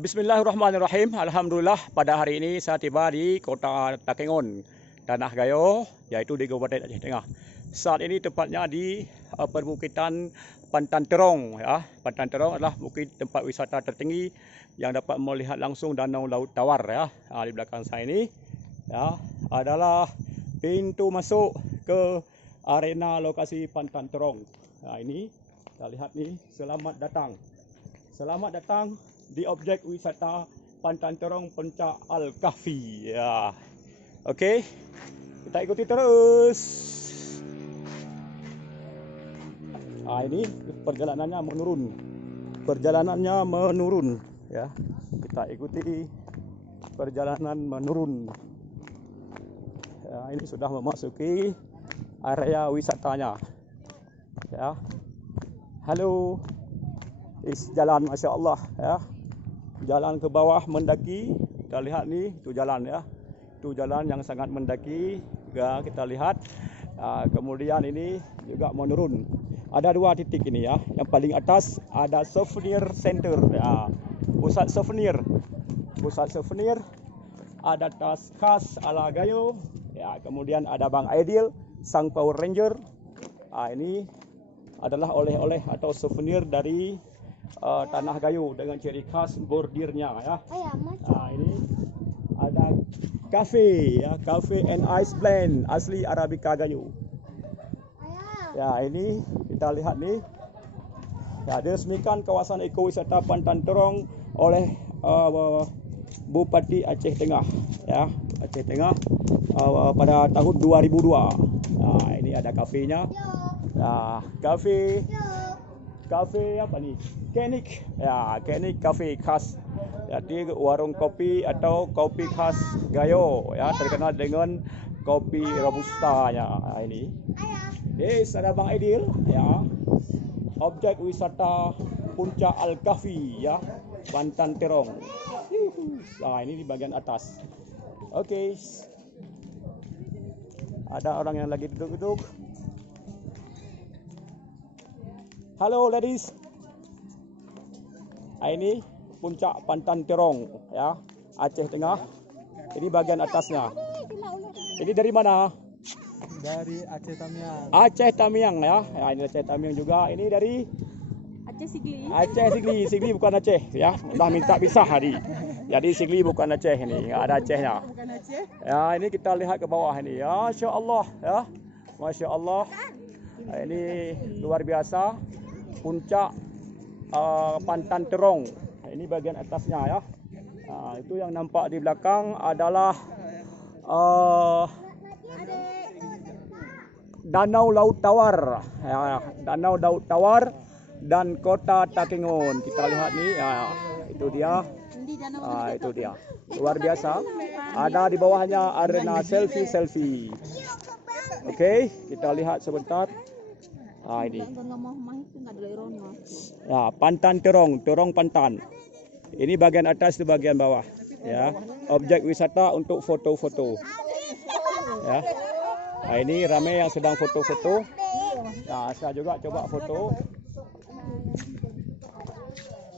Bismillahirrahmanirrahim. Alhamdulillah pada hari ini saya tiba di Kota Takengon, Tanah Gayo, yaitu di Kabupaten Aceh Tengah. Saat ini tepatnya di perbukitan Pantan Terong. Ya. Pantan Terong adalah bukit tempat wisata tertinggi yang dapat melihat langsung Danau Laut Tawar. Ya. Di belakang saya ini ya, adalah pintu masuk ke arena lokasi Pantan Terong. Ini kita lihat nih, selamat datang. Selamat datang di objek wisata Pantan Terong Puncak Al-Kahfi. Ya. Okey. Kita ikuti terus. Ini perjalanannya menurun. Perjalanannya menurun, ya. Kita ikuti perjalanan menurun. Ya, ini sudah memasuki area wisatanya. Ya. Halo. Jalan Masya Allah, ya. Jalan ke bawah mendaki. Kita lihat nih, itu jalan, ya. Itu jalan yang sangat mendaki. Ya, kita lihat. Kemudian ini juga menurun. Ada dua titik ini, ya. Yang paling atas ada souvenir center, ya. Pusat souvenir. Pusat souvenir. Ada tas khas ala Gayo. Ya, kemudian ada Bang Aidil, sang Power Ranger. Ini adalah oleh-oleh atau souvenir dari Tanah Gayo dengan ciri khas bordirnya, ya. Ini ada kafe, ya, Cafe and Ice Blend asli Arabica Gayo. Ya, ini kita lihat nih. Ya, diresmikan kawasan ekowisata Pantan Terong oleh Bupati Aceh Tengah, ya, Aceh Tengah pada tahun 2002. Ini ada kafenya. Ya, kafe apa nih? Kenik, ya, Kenik Cafe khas. Jadi warung kopi atau kopi khas Gayo, ya, terkenal dengan kopi robustanya. Ini. Ada Bang Aidil, ya. Objek wisata Puncak Al-Kahfi, ya, Pantan Terong. Ini di bagian atas. Oke. Ada orang yang lagi duduk-duduk. Halo ladies. Ini puncak Pantan Terong, ya, Aceh Tengah. Ini bagian atasnya. Ini dari mana? Dari Aceh Tamiang. Aceh Tamiang, ya. Ini Aceh Tamiang juga. Ini dari Aceh Sigli. Aceh Sigli. Sigli bukan Aceh, ya. Udah minta pisah tadi. Jadi Sigli bukan Aceh ini, nggak ada Acehnya. Bukan Aceh. Ya, ini kita lihat ke bawah ini. Ya, Masya Allah, ya. Masya Allah. Ini luar biasa. Puncak Pantan Terong. Ini bagian atasnya, ya. Itu yang nampak di belakang adalah Danau Laut Tawar, ya, Danau Laut Tawar dan Kota Takengon. Kita lihat nih, ya, itu dia. Itu dia. Luar biasa. Ada di bawahnya arena selfie. Oke, kita lihat sebentar. Ini. Ya, Pantan Terong, Terong Pantan. Ini bagian atas, itu bagian bawah, ya. Objek wisata untuk foto-foto. Ya. Ini ramai yang sedang foto-foto. Nah, saya juga coba foto.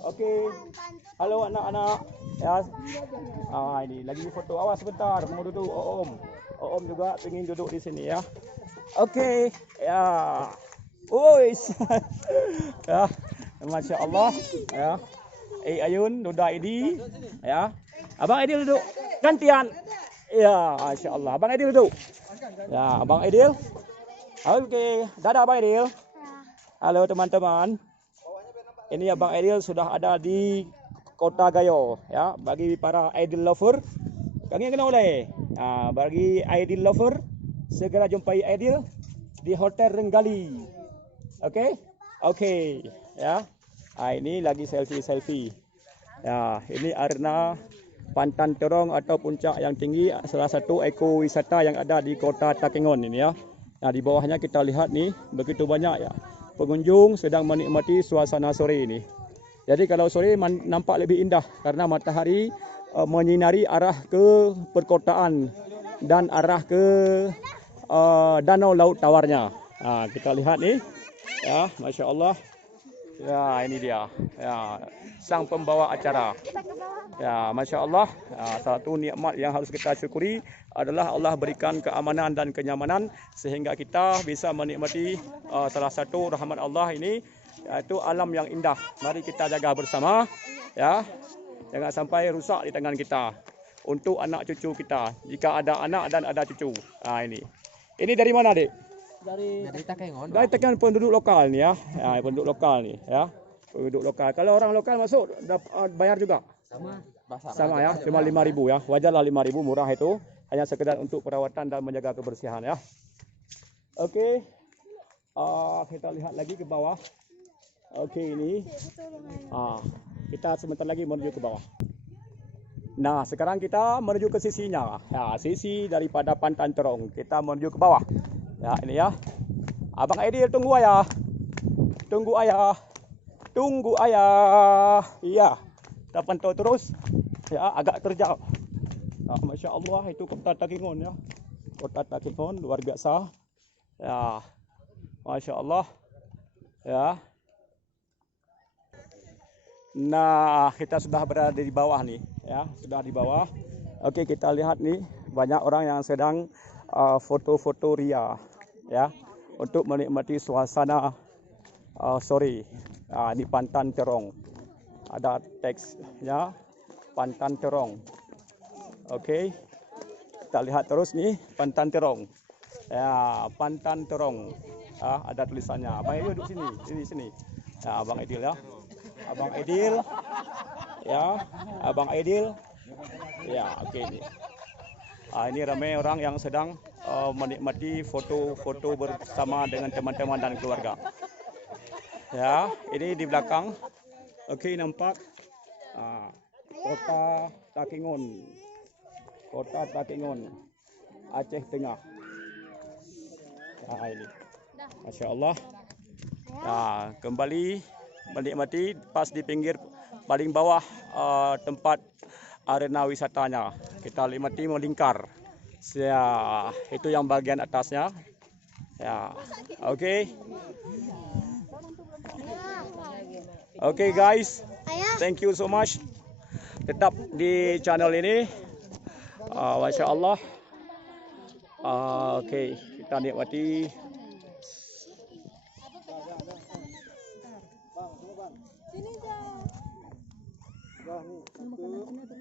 Oke. Halo anak-anak. Ya. Ini lagi foto. Awas sebentar, mau duduk Om. Om juga ingin duduk di sini, ya. Oke. Ya. Uis. Ya. Masya Allah, ya. Ayun, Duda Idi, ya. Abang Aidil duduk gantian. Ya, Masya Allah. Abang Aidil duduk. Ya, Abang Aidil. Oke, dadah Abang Aidil. Halo teman-teman. Ini Abang Aidil sudah ada di Kota Gayo, ya. Bagi para Aidil lover, kami kena oleh. Bagi Aidil lover, segera jumpai Aidil di Hotel Renggali. Oke, ya. Ini lagi selfie. Ya, ini arena Pantan Terong atau puncak yang tinggi, salah satu ekowisata yang ada di Kota Takengon ini, ya. Nah, di bawahnya kita lihat nih, begitu banyak, ya, pengunjung sedang menikmati suasana sore ini. Jadi kalau sore nampak lebih indah karena matahari menyinari arah ke perkotaan dan arah ke Danau Laut Tawarnya. Kita lihat nih, ya, Masya Allah. Ya, ini dia. Ya, sang pembawa acara. Ya, Masya Allah. Ya, satu nikmat yang harus kita syukuri adalah Allah berikan keamanan dan kenyamanan sehingga kita bisa menikmati salah satu rahmat Allah ini, yaitu alam yang indah. Mari kita jaga bersama. Ya, jangan sampai rusak di tangan kita. Untuk anak cucu kita. Jika ada anak dan ada cucu. Nah, ini. Ini dari mana, Dek? Dari Takengon. Kita kan penduduk lokal nih ya. Ya, penduduk lokal nih ya. Penduduk lokal. Kalau orang lokal masuk bayar juga. Sama ya, cuma 5.000 ya. Wajarlah 5.000, murah itu. Hanya sekedar untuk perawatan dan menjaga kebersihan ya. Oke. Kita lihat lagi ke bawah. Oke, ini. Kita sebentar lagi menuju ke bawah. Nah, sekarang kita menuju ke sisinya. Ya, sisi daripada Pantan Terong. Kita menuju ke bawah. Ya, ini ya. Abang Aidil, tunggu ayah. Tunggu ayah. Tunggu ayah. Iya. Kita pantau terus. Ya, agak terjal. Nah, Masya Allah, itu kota Takengon ya. Kota Takengon luar biasa. Ya. Masya Allah. Ya. Nah, kita sudah berada di bawah nih, ya, sudah di bawah. Oke, kita lihat nih, banyak orang yang sedang foto-foto ria, ya, untuk menikmati suasana sore di Pantan Terong. Ada teksnya Pantan Terong. Oke, kita lihat terus nih Pantan Terong. Ya, Pantan Terong. Ada tulisannya. Abang Edil duduk sini, sini. Ya, Abang Edil ya. Abang Aidil, ya, Abang Aidil, ya, oke ini. Ini ramai orang yang sedang menikmati foto-foto bersama dengan teman-teman dan keluarga. Ya, ini di belakang, oke, nampak kota Takengon, Aceh Tengah. Ini, Masya Allah. Nah, kembali menikmati pas di pinggir paling bawah tempat arena wisatanya. Kita nikmati melingkar. Ya, itu yang bagian atasnya. Ya, oke. Oke guys, thank you so much. Tetap di channel ini. Masya Allah. Oke, kita nikmati.